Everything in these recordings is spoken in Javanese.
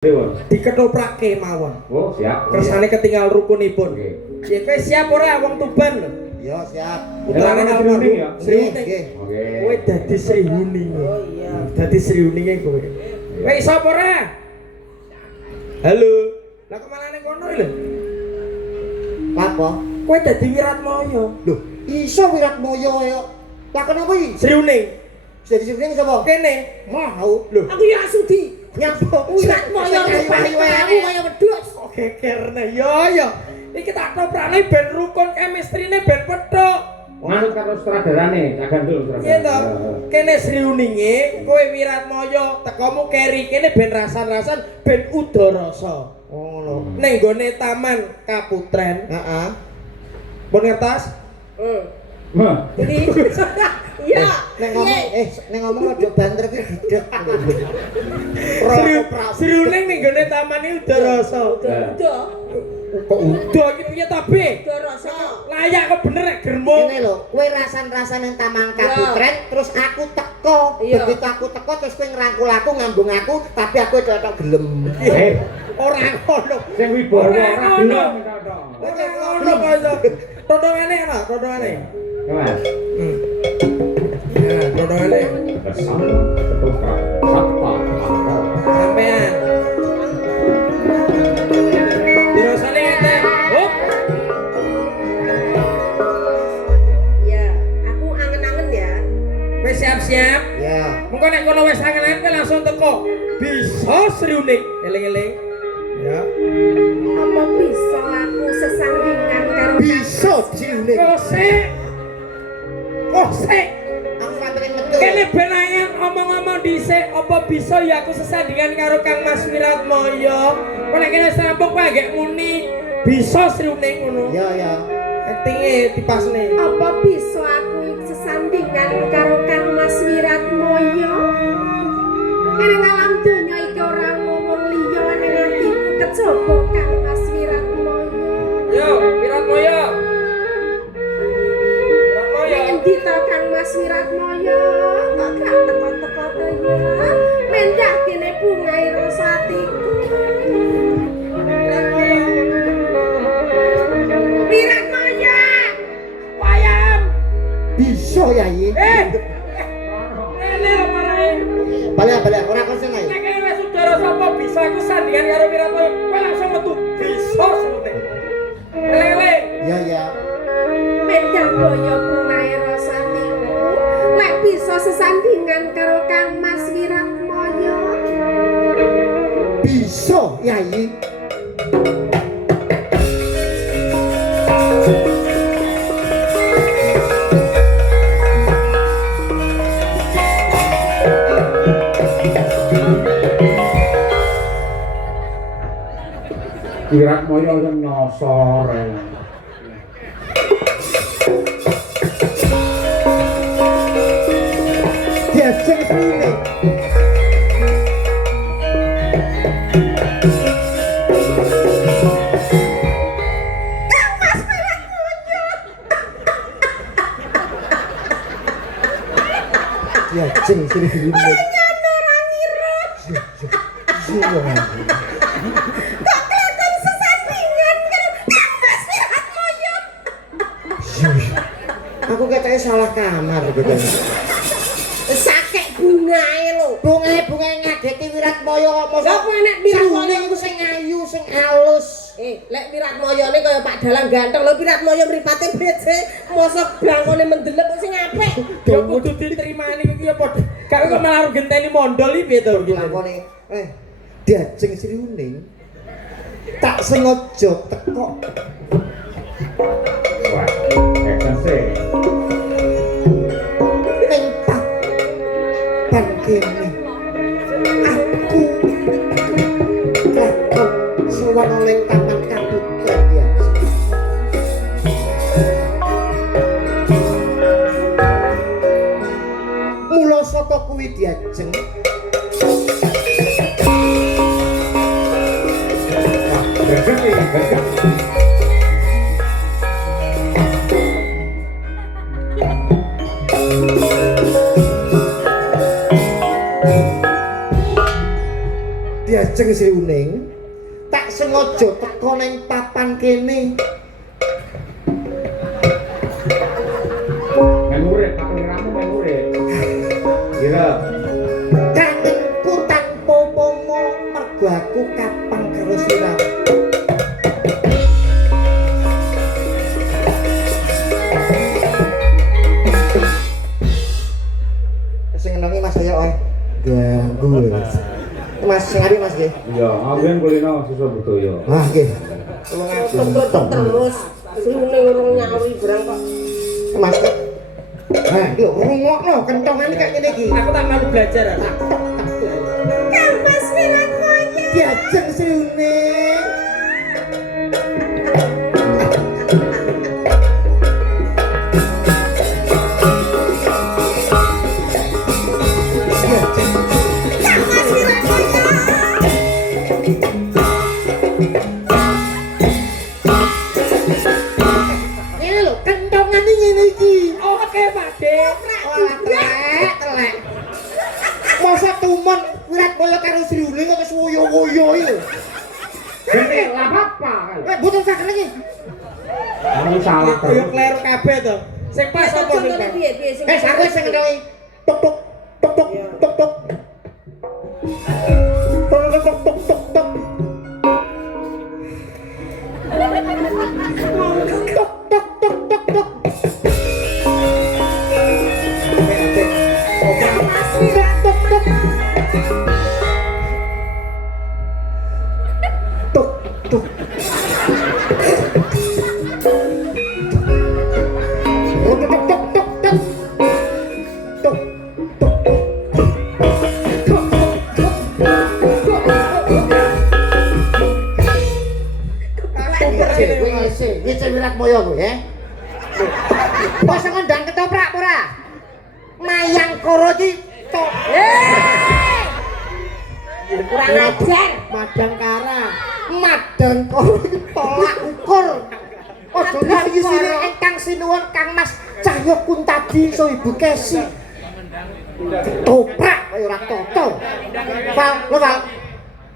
Diketoprake mawon. Oh, siap. Kersane ketinggal rukunipun. Nggih. Kowe siap ora wong Tuban lho? Ya, siap. Putrane Sriuning ya. Sriuning. Oke. Kowe dadi Sriuning. Oh iya. Dadi Sriuninge kowe. Kowe iso apa ora? Halo. Lah kok malah ning kono lho? Apa? Kowe dadi Wiratmaya. Lho, iso Wiratmaya ya. Lah kenapa iki? Sriuning. Jadi sing sapa? Kene. Mau. Lho. Aku ya sudi. Nyapa? Wiratmaya rupane aku kaya wedhus. Gekerne ya. Iki tak toprane ben rukun chemistry-ne ben petuk. Manut karo sutradarane, Cagandul sutradara. Iya toh. Kene Sriuninge, kowe Wiratmaya, tekomu keri kene ben rasan-rasan ben udarasa. Oh, lho. Ning gone Taman Kaputren. Heeh. Pun ngertos? Mah. Jadi iya. Ning ngomong aja banter ki gedhek. Sriuning ning gone taman iki udarasa. Udah. Kok udah iki piye ta, Be? Udah rasa. Layak kok bener rek germo. Ngene lho, kowe rasan-rasan ning Taman Kaputren, terus aku teko. Iya. Begitu aku teko terus kowe ngrangkul aku, ngambung aku, tapi aku tok gelem. Ora ngono. Sing wibawa ora gelem Ora ngono kok. Todongane ana, todongane. Mas. Ya, todongane. Bersama ketoprak Sabta Mangkal. Sampean. Dirasane ngene. Hop. Ya, aku angen-angen ya. Wis siap-siap. Ya. Mengko nek kono wis angen-angen kowe langsung teko. Bisa Sriuning. Eling-eling. Ya. Apa bisa aku sesandingan karo Bisa Sriuning. Kosek. Aku panterin metu. Kene ben ayang omong-omong dhisik, apa bisa ya aku sesandingan karo Kang Mas Wiratmaya? Kok nek kene sampung kowe gek muni bisa Sriuning ngono. Ya, ya. Aktinge dipasne. Apa bisa aku sesandingan karo Kang Mas Wiratmaya? Kene ngalam donya iki ora ngomong liya ning atiku kejaba Kang Mas Wiratmaya. Yo, Wiratmaya. Wiratmaya. Endi to Kang Mas Wiratmaya? Kok gak teko-teko to ya? Mendah kene bungae rasa atiku. Wiratmaya! Wayam. Bisa ya iki. Kene omarae. Balik ora konsen ae. Nek kene wis udara sapa bisa aku sandingan karo Wiratmaya? Kowe langsung metu bisa Sriuning. Eling-eling. Ya, ya. Mendah boyo bungae rasa atiku. Lek bisa sesandingan karo Kang Mas Wiratmaya. Bisa ya iki. Wiratmaya yang nyosor. Diajeng Sriuning. Diajeng Sriuning. Nyana ora ngira. Kok kelihatan sesandingan karo Kang Mas Wiratmaya. Aku katanya salah kamar gitu. Sakek bungae lho. Bunga-bunga ngadeti Wiratmaya kok mosok. Lah apa nek Wiratmaya Sriuning iku sing ayu, sing alus. Lek Wiratmayane kaya Pak Dalang ganteng lho Wiratmaya mripate bece mosok blangkone mendelep kok sing apik. Ya kudu diterimani iki ya padha. Gak kok malah genteni mondol iki piye to iki. Lakone Diajeng Sriuning. Tak sengaja teko. Wah, eksense. Ning papan kene. Aku lakon sowan oleh Taman Kaputren ya. Mula saka kuwi diajeng. Diajeng Sriuning. Sriuning tak sengaja teka ning papan kene. Menurut pakiramu menurut. Kira Kangenku tanpa pomo mergo aku kapang karo sliramu. Sing ngenongi Mas kaya oi. Ganggu. Mas sing ari Mas nggih. iya, amben kulino susu budaya. Ah nggih. Terus sune urung nyauri barang kok. Mas. Hah, yo rungokno kentongan kayak ngene iki. Aku tak mau belajar. Kang Mas Wiratmoyo. Diajeng Sriuning. Kang Mas Wiratmoyo. Ini lho, kentongan ini ngene iki. Oke, Pak De. Ora telek. Masa tumon Wiratmoyo karo Sriuning kok wis woyo-woyo iki lho. Gede lah apa kan? Mboten sakit iki. Kamu salah Koyo kleru kabeh to. Sing pas apa sing pas? Piye sing Aku sing ngentongi. Tuk tuk tuk tuk tuk tuk. Tuk tuk tuk tuk tuk tuk. Tuk tuk tuk tuk tuk. Kang Mas Tuk tuk tuk. Tuk tuk. Tuk tuk tuk tuk tuk. Tuk tuk tuk. Wis Wiratmoyo kuwi ya. Bos ngundang ketoprak ora? Mayang koro iki tok. kurang ajar. Madang kara. Madang koro iki tolak ukur. Ojo ngisi-ngisine ingkang sinuwun Kang Mas Cahyo Kuntadi so Ibu Kesi. Ketoprak kaya ora toto. Val, lo Val.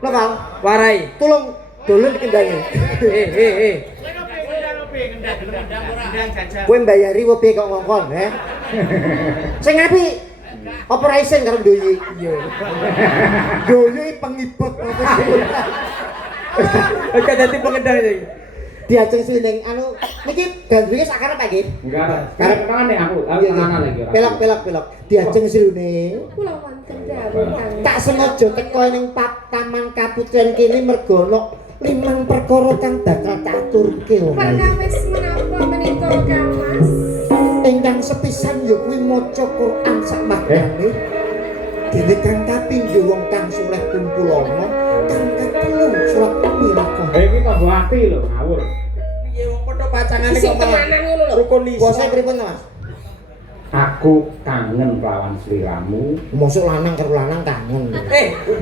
Lo Val, Warai. tolong dolen kendange. Kowe mbayari wae kok ngongkon, Sing apik apa ra isin karo Doyi? Iya. Doyi pengibot profesional. Oke, dadi pengendang iki. Diajeng Sriuning anu niki gandrunge sakarep ta nggih? Enggak, karep kenane aku kenana lagi ora. Pelok. Diajeng Sriuning. Kula wonten dawuh Kang. Tak sengaja teko ning Taman Kaputren kene mergo ana 5 perkara kang bakal tak aturke wong. Perkawis menapa menika Kang Mas? Ingkang sepisan ya kuwi maca Quran sak magane. Dene kang kapindho wong kang saleh kumpulana, kang kapelu surat Al-Baqarah. Iki tambah ati lho ngawur. Piye wong padha pacangane Sing kok malah tenanan ngono lho. rukun nisa. Puasa pripun Mas? Aku kangen kelawan sliramu. Mosok lanang karo lanang kangen.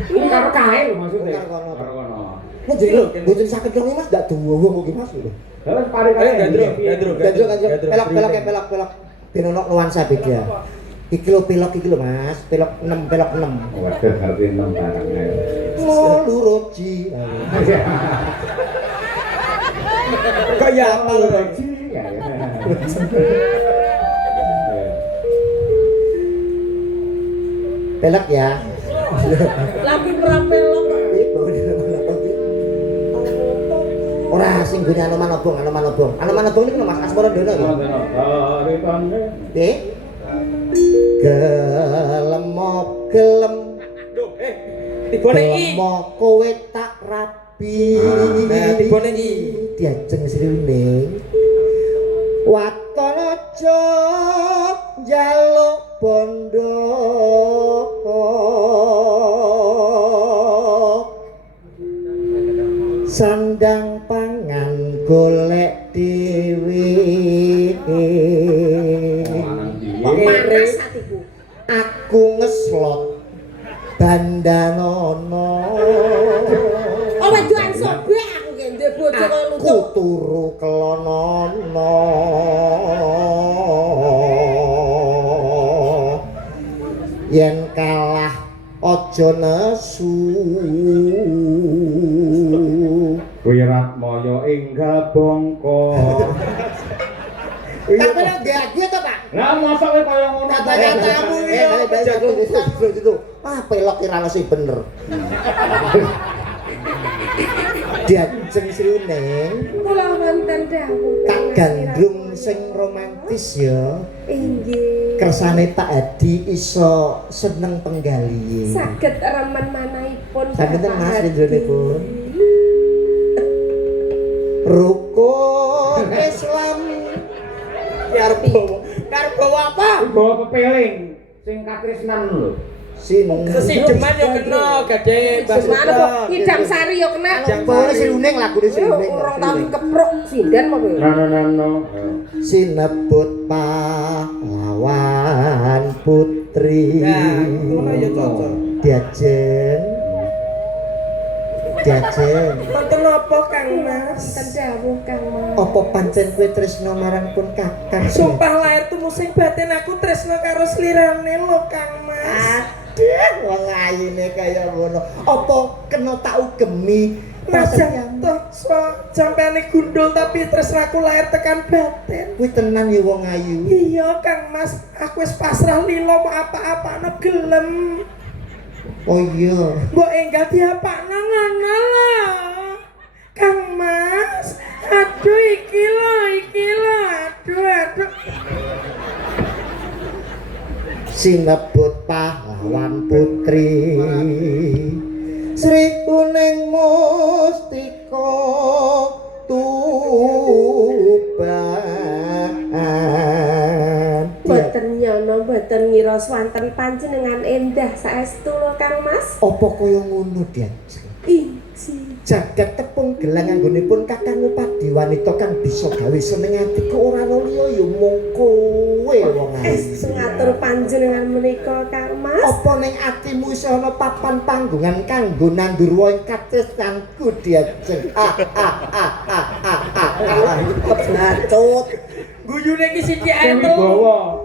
Ini karo kae lho maksudnya. Karo kono. Karo kono. Kok jadi mboten saged dong Mas, ndak duwe kok iki Mas. Terus pare-pare Gandrung. Pelok. Ben ono nuansa beda. Iki lho pelok iki lho Mas, pelok 6. Waduh, ngerti nang barang ae. Lulu roji. Kok ya apa lho? Pelok ya. Lagi ora pelok kok. Ora sing gune Anoman Obong. Anoman Obong niku lho Mas Asmara Dono nggih. Nggih. Gelem. Duh, tibone i. Gelem kowe tak rapi. Nah, tibone i. Diajeng Sriuning. Waton aja njaluk bondo. Sandang pangan golek dhewe. Kok panas atiku. Aku ngeslot bandanono. Oh wedokan sobek aku ki ndek bojo kaya Aku lucu. turu kelonono. Yen kalah aja nesu. Wiratmaya enggal bangka. Tapi nek gagu to, Pak. Lah mosok kowe kaya ngono Kata-katamu itu. Ah, pelok ora sih bener. Diajeng Sriuning. Kula wonten dawuh. Kak gandrung sing romantis ya. Inggih. Kersane Pak Hadi iso seneng penggalihe. Saged remen manahipun. Saged Bapak Mas Hadi. Ridronipun. Rukun Islam Karbo apa? bawa pepeling sing katresnan lho. Kesideman yo kena gade Mbah Semana kok ngidam sari yo kena. Apa Sriuning lagune Sriuning. Urung tau keprok sinden apa kowe? No. Sinebut pahlawan putri. Nah, ngono ya cocok. Diajeng. Wonten apa Kang Mas? Wonten dawuh Kang Mas. Apa pancen kowe tresna marang pun kakang? Sumpah lahir tuh musing batin aku tresno karo slirane lho Kang Mas. Aduh, wong ayune kaya ngono. Apa kena tak ugemi? Mas toh so jampane gundul tapi tresnaku lahir tekan batin. Kuwi tenan ya wong ayu. Iya Kang Mas, aku wis pasrah lilo mau apa-apane gelem. Oh iya. Mbok enggak diapakno ngono lho. Kang Mas, aduh iki lho, aduh. Sinebut pahlawan putri Sri Kuning Mustika Tuban. Boten nyono, boten ngira swanten panjenengan endah saestu lho Kang Mas. Apa kaya ngono Diajeng? Inggih. Jagat tepung gelang anggonipun Kakang Upadi wanita kang bisa gawe seneng ati kok ora ono liya ya mung kowe wong Estu ngatur panjenengan menika Kang Mas. Apa ning atimu isih ana papan panggongan kanggo nandur wae katresnanku Diajeng. Bacut. Guyune iki sithik ae Sing to. wibawa.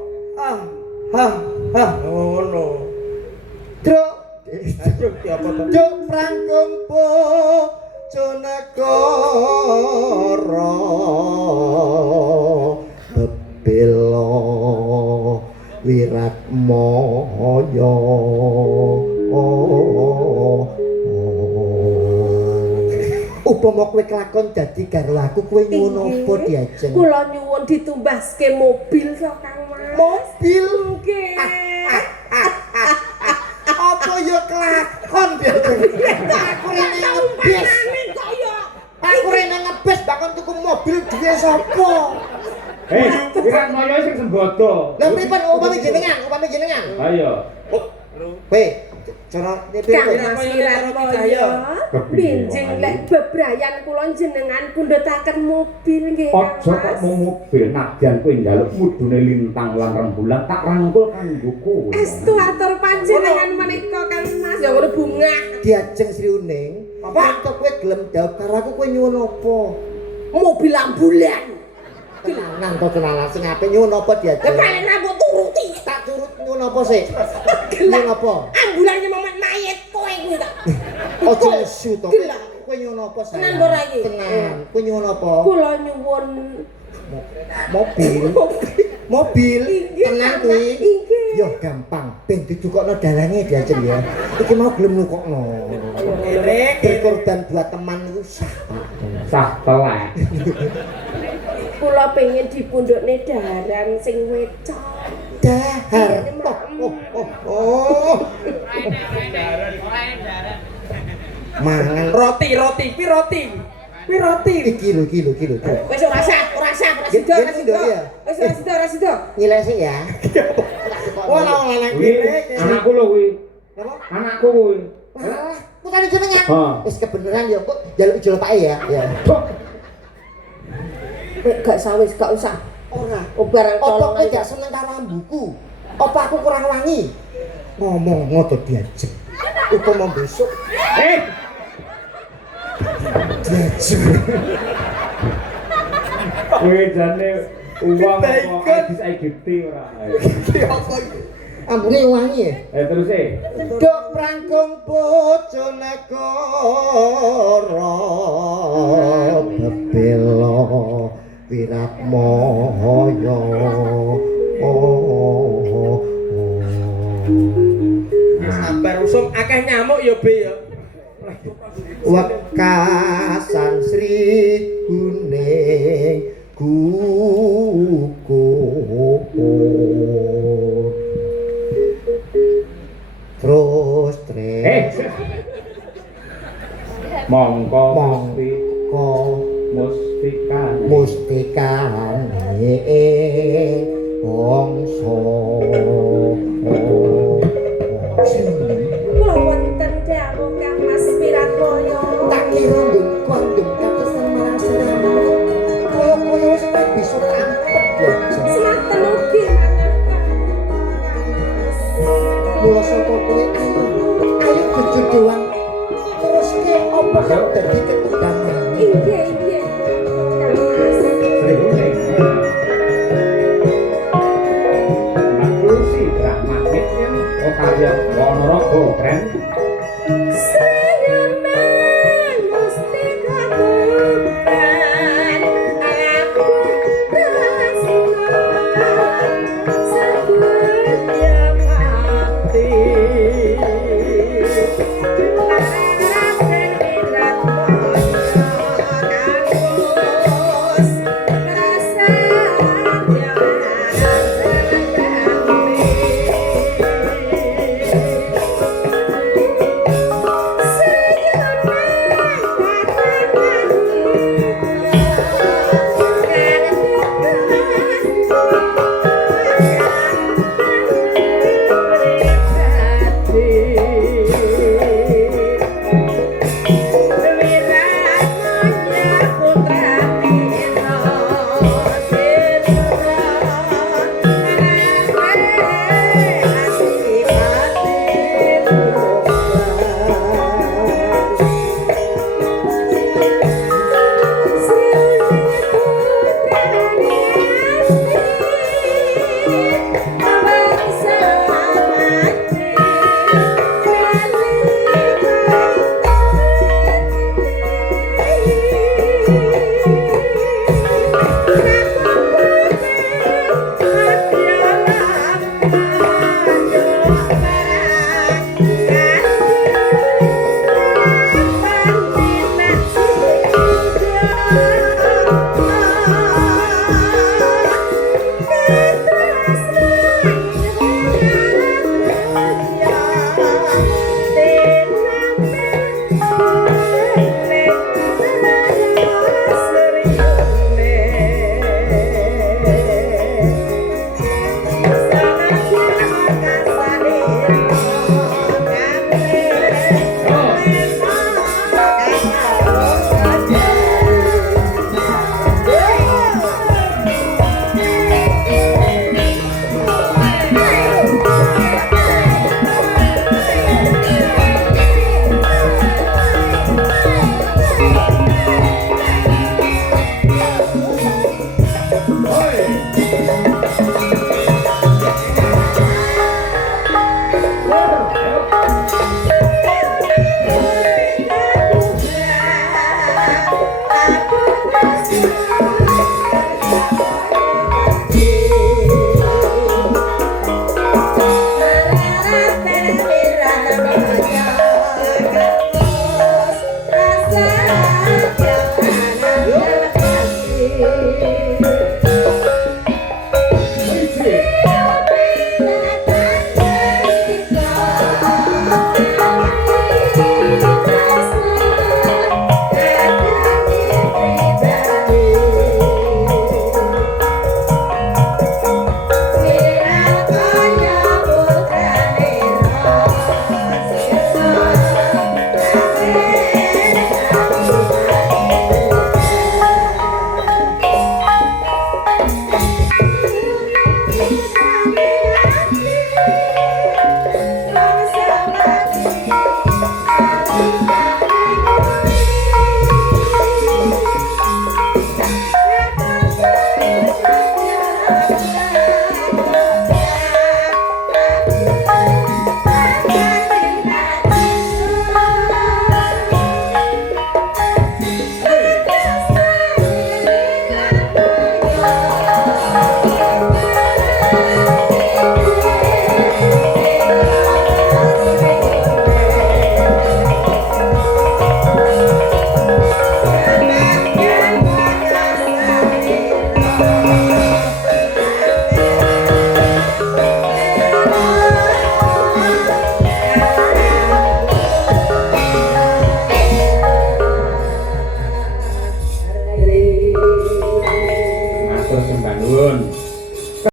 Ngono. Truk Aduh, apa to? Cuk prangkung Bojonegoro bebelo Wiratmaya upama kowe kelakon dadi karo aku kowe nyuwun apa Diajeng? Kula nyuwun ditumbaske mobil so Kang Mas. Mobil Nggih. apa ya kelakon Diajeng? Aku rene ngebis. Aku rene ngebis bakon tuku mobil duwe sapa? Wiratmaya sing sembodo. Lha pripun upami jenengan? Ayo. Kowe cara niku Kang kowe. Mas Wiratmaya. Benjing lek bebrayan kula jenengan pundhutaken mobil nggih Kang Aja kok Mas. mau mobil nadyan kowe njaluk mudune lintang lan rembulan tak rangkul kanggo kowe. Estu atur panjenengan menika Kang Mas. Ya ngono bunga. Diajeng Sriuning, apa kowe gelem dawuh karo aku kowe nyuwun apa? Mobil ambulan. Tenanan to tenanan sing apik nyuwun apa Diajeng? Kepalen rambut turuti. Tak turut nyuwun apa sih? Nyuwun apa? Ambulan ki momen mayit kowe kuwi ta. Ojo nesu to. Gelap. Kowe nyuwun apa sayang? Tenan ora iki? Tenan. Kowe nyuwun apa? Kula nyuwun Mobil. Mobil. Inggih, Tenan Kang kuwi. Mas. Inggih. Yo gampang, ben didukokno dalange Diajeng ya. Iki mau gelem nukokno. Berkorban buat teman itu sah. Sah telek. Kula pengen dipundhukne daharan sing wecok. Dahar. Oh. Mangan Roti. Kuwi roti. iki lho. Wis ora sah, Gitu, ya. Wis ora sida. Nyilesi ya. Oh, lanang Kuwi kene. anakku lho kuwi. Napa? Anakku kuwi. Wah, putane jenengan. Ha. Wis kebeneran ya kok njaluk ijol pake ya. Ya. Gak usah. Ora. Oh barang Apa tolong kowe gak seneng karo ambuku? Apa aku kurang wangi? Ngomong ngono Diajeng. Upama besok Diajeng. Kowe jane uang Baikon. kok bisa Egypt ora. Ambune wangi ya. Terus Dok prangkung Bojonegoro Wiratmaya. Sabar usum akeh nyamuk ya be ya. Wekasan Sri Guning gugur terus Mongko mongko mustikane bangsa Kula wonten dawuh Kang Mas Wiratmaya. tak kira ndung kondung katesan marang sirahmu kaya wis bisa tampet ya Senajan ugi mangertosi mula saka kowe ayo jejedoan terus ke apa kang dadi ketegangan inggih